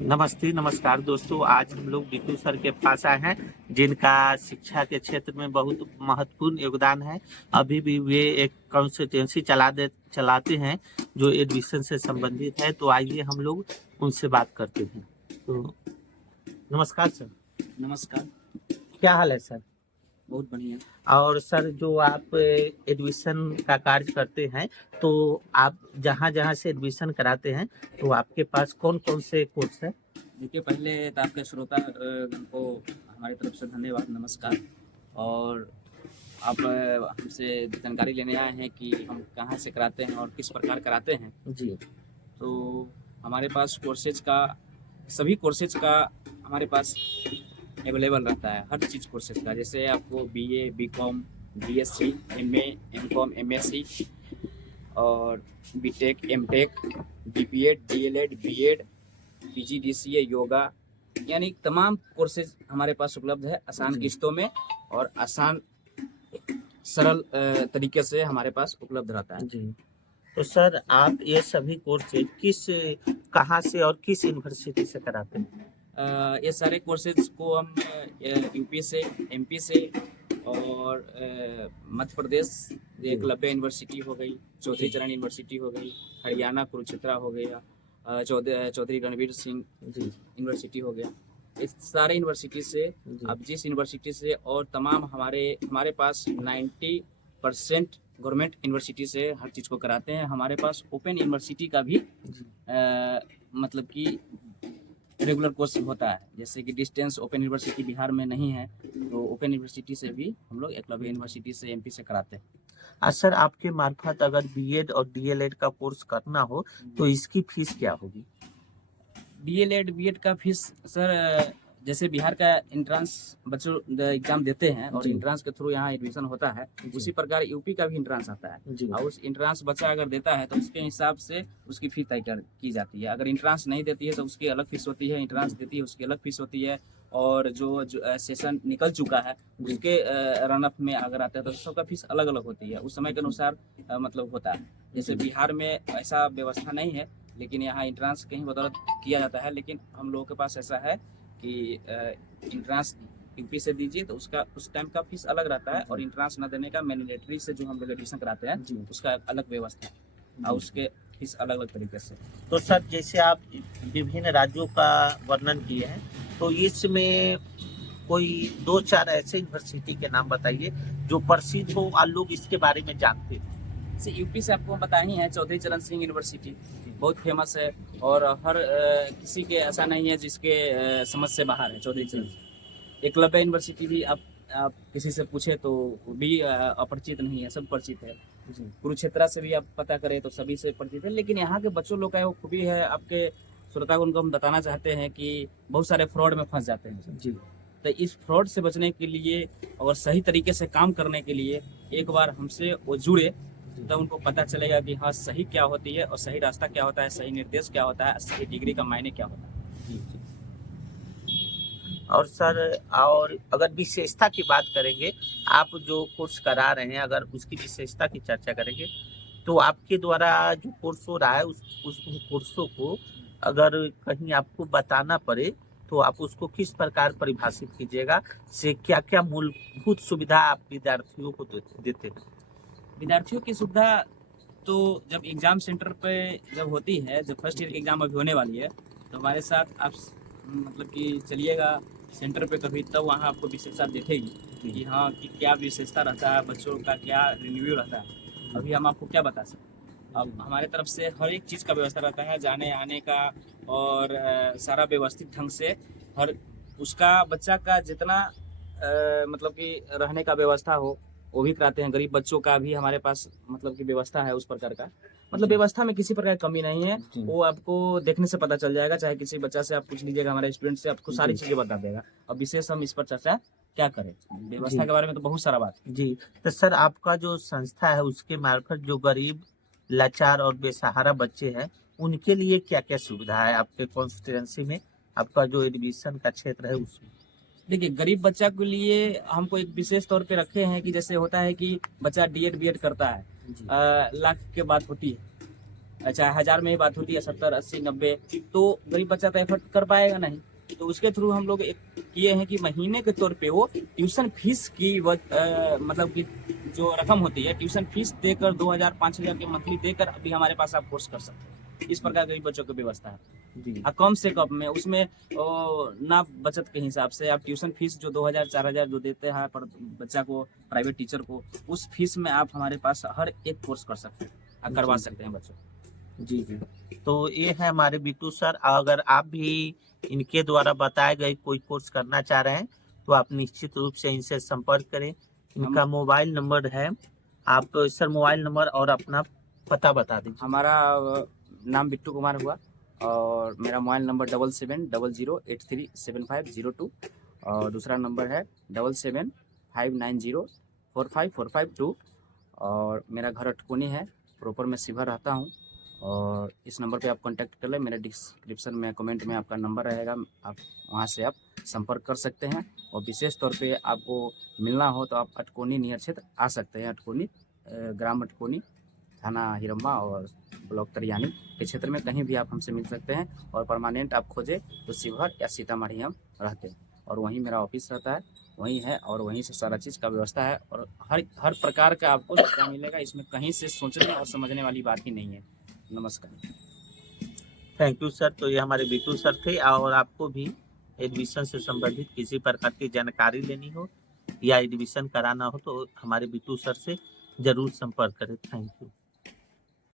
नमस्ते नमस्कार दोस्तों। आज हम लोग बिट्टू सर के पास आए हैं जिनका शिक्षा के क्षेत्र में बहुत महत्वपूर्ण योगदान है। अभी भी वे एक कंसल्टेंसी चलाते हैं जो एडमिशन से संबंधित है। तो आइए हम लोग उनसे बात करते हैं। तो नमस्कार सर। नमस्कार। क्या हाल है सर? बहुत बढ़िया। और सर, जो आप एडमिशन का कार्य करते हैं, तो आप जहाँ जहाँ से एडमिशन कराते हैं तो आपके पास कौन कौन से कोर्स है? देखिए, पहले तो आपके श्रोता को हमारी तरफ से धन्यवाद, नमस्कार। और आप हमसे जानकारी लेने आए हैं कि हम कहाँ से कराते हैं और किस प्रकार कराते हैं। जी। तो हमारे पास सभी कोर्सेज का हमारे पास अवेलेबल रहता है, हर चीज़ कोर्सेज का। जैसे आपको BA, BCom, BSc, MA, MCom, MSc और BTech, MTech, BPEd, DElEd, BEd, PGDCA, yoga, यानी तमाम कोर्सेज हमारे पास उपलब्ध है आसान किस्तों में और आसान सरल तरीके से हमारे पास उपलब्ध रहता है। जी। तो सर, आप ये सभी कोर्सेज कहाँ से और किस यूनिवर्सिटी से कराते हैं? ये सारे कोर्सेज को हम यूपी से, एमपी से और मध्य प्रदेश, एकलव्य यूनिवर्सिटी हो गई, चौधरी चरण यूनिवर्सिटी हो गई, हरियाणा कुरुक्षेत्र हो गया, चौधरी रणवीर सिंह यूनिवर्सिटी हो गया, इस सारे यूनिवर्सिटी से। अब जिस यूनिवर्सिटी से और तमाम हमारे पास 90% गवर्नमेंट यूनिवर्सिटी से हर चीज़ को कराते हैं। हमारे पास ओपन यूनिवर्सिटी का भी मतलब कि रेगुलर कोर्स होता है। जैसे कि डिस्टेंस ओपन यूनिवर्सिटी बिहार में नहीं है, तो ओपन यूनिवर्सिटी से भी हम लोग एकलव्य यूनिवर्सिटी से एमपी से कराते हैं। सर, आपके मार्फत अगर बीएड और डीएलएड का कोर्स करना हो तो इसकी फीस क्या होगी? डीएलएड, बीएड का फीस सर, जैसे बिहार का एंट्रांस बच्चों एग्जाम देते हैं और एंट्रांस के थ्रू यहाँ एडमिशन होता है, उसी प्रकार यूपी का भी एंट्रांस आता है। और उस एंट्रांस बच्चा अगर देता है तो उसके हिसाब से उसकी फीस तय की जाती है। अगर एंट्रांस नहीं देती है तो उसकी अलग फीस होती है, एंट्रांस देती है उसकी अलग फीस होती है। और जो सेशन निकल चुका है उसके रनअप में अगर आता है तो सबका फीस अलग अलग होती है, उस समय के अनुसार मतलब होता है। जैसे बिहार में ऐसा व्यवस्था नहीं है, लेकिन यहाँ एंट्रांस कहीं बदौलत किया जाता है। लेकिन हम लोगों के पास ऐसा है कि एंट्रांस यूपी से दीजिए तो उसका उस टाइम का फीस अलग रहता है, और एंट्रांस न देने का मैंडेटरी से जो हम लोग एडमिशन कराते हैं उसका अलग व्यवस्था है और उसके फीस अलग अलग तरीके से। तो सर, जैसे आप विभिन्न राज्यों का वर्णन किए हैं, तो इसमें कोई 2-4 ऐसे यूनिवर्सिटी के नाम बताइए जो प्रसिद्ध हो और लोग इसके बारे में जानते हैं। जैसे यूपी से आपको बता ही है, चौधरी चरण सिंह यूनिवर्सिटी बहुत फेमस है और हर किसी के ऐसा नहीं है जिसके समझ से बाहर है चौधरी चरण। एकलव्य यूनिवर्सिटी भी आप किसी से पूछे तो भी अपरिचित नहीं है, सब परिचित है। कुरुक्षेत्र से भी आप पता करें तो सभी से परिचित है। लेकिन यहाँ के बच्चों लोग का वो खूबी है, आपके श्रोता को उनको हम बताना चाहते हैं कि बहुत सारे फ्रॉड में फंस जाते हैं जी। तो इस फ्रॉड से बचने के लिए और सही तरीके से काम करने के लिए एक बार हमसे वो जुड़े, तो उनको पता चलेगा कि हाँ, सही क्या होती है और सही रास्ता क्या होता है, सही निर्देश क्या होता है, सही डिग्री का मायने क्या होता है। और सर, और अगर विशेषता की बात करेंगे, आप जो कोर्स करा रहे हैं अगर उसकी विशेषता की चर्चा करेंगे तो आपके द्वारा जो कोर्स हो रहा है उस कोर्सों को अगर कहीं आपको बताना पड़े तो आप उसको किस प्रकार परिभाषित कीजिएगा, से क्या क्या मूलभूत सुविधा आप विद्यार्थियों को देते हैं? विद्यार्थियों की सुविधा तो जब एग्जाम सेंटर पे जब होती है, जब फर्स्ट ईयर की एग्जाम अभी होने वाली है, तो हमारे साथ आप मतलब कि चलिएगा सेंटर पे कभी, तब वहाँ आपको विशेषता दिखेगी कि हाँ, कि क्या विशेषता रहता है, बच्चों का क्या रिन्यू रहता है। अभी हम आपको क्या बता सकते। अब हमारे तरफ से हर एक चीज़ का व्यवस्था रहता है, जाने आने का, और सारा व्यवस्थित ढंग से हर उसका बच्चा का जितना मतलब कि रहने का व्यवस्था हो वो भी कराते हैं। गरीब बच्चों का भी हमारे पास मतलब की व्यवस्था है उस प्रकार का, मतलब व्यवस्था में किसी प्रकार की कमी नहीं है। वो आपको देखने से पता चल जाएगा, चाहे किसी बच्चा से आप पूछ लीजिएगा, हमारे स्टूडेंट से, आपको सारी चीजें बता देगा। अब विशेष हम इस पर चर्चा क्या करें, व्यवस्था के बारे में तो बहुत सारा बात जी। तो सर, आपका जो संस्था है उसके मार्फत जो गरीब, लाचार और बेसहारा बच्चे हैं उनके लिए क्या क्या सुविधा है आपके कॉन्स्टिट्यूएंसी में, आपका जो एडमिशन का क्षेत्र है उसमें? देखिए, गरीब बच्चा के लिए हमको एक विशेष तौर पे रखे हैं कि जैसे होता है कि बच्चा डीएड बीएड करता है, लाख के बात होती है, चाहे 1000 में ही बात होती है, 70, 80, 90, तो गरीब बच्चा तो एफर्ट कर पाएगा नहीं। तो उसके थ्रू हम लोग एक किए हैं कि महीने के तौर पे वो ट्यूशन फीस की मतलब कि जो रकम होती है ट्यूशन फीस देकर 2000 5000 के मंथली देकर अभी हमारे पास आप कोर्स कर सकते हैं। इस प्रकार गरीब बच्चों की व्यवस्था है। जी कम से कम में उसमें ना बचत के हिसाब से आप ट्यूशन फीस जो 2000 4000 जो देते हैं पर बच्चा को, प्राइवेट टीचर को, उस फीस में आप हमारे पास हर एक कोर्स कर सकते हैं, करवा सकते हैं बच्चों। जी जी। तो ये है हमारे बिट्टू सर। अगर आप भी इनके द्वारा बताए गए कोई कोर्स करना चाह रहे हैं तो आप निश्चित रूप से इनसे संपर्क करें। इनका मोबाइल नंबर है, आप सर मोबाइल नंबर और अपना पता बता दीजिए। हमारा नाम बिट्टू कुमार हुआ और मेरा मोबाइल नंबर 7700837502 और दूसरा नंबर है 7759045452 और मेरा घर अटकोनी है, प्रॉपर मैं शिवहर रहता हूँ। और इस नंबर पे आप कांटेक्ट कर लें, मेरे डिस्क्रिप्शन में कमेंट में आपका नंबर रहेगा, आप वहाँ से आप संपर्क कर सकते हैं। और विशेष तौर पे आपको मिलना हो तो आप अटकोनी नियर क्षेत्र आ सकते हैं। अटकोनी ग्राम अटकोनी, थाना हिरम्मा और ब्लॉक तरियानी के क्षेत्र में कहीं भी आप हमसे मिल सकते हैं। और परमानेंट आप खोजें तो शिवहर या सीतामढ़ी हम रहते हैं और वहीं मेरा ऑफिस रहता है, वहीं है और वहीं से सारा चीज़ का व्यवस्था है और हर प्रकार का आपको सुविधा मिलेगा। इसमें कहीं से सोचने और समझने वाली बात ही नहीं है। नमस्कार। Thank you sir. तो ये हमारे बिट्टू सर थे। और आपको भी एडमिशन से संबंधित किसी प्रकार की जानकारी लेनी हो या एडमिशन कराना हो तो हमारे बिट्टू सर से जरूर संपर्क करें। Thank you.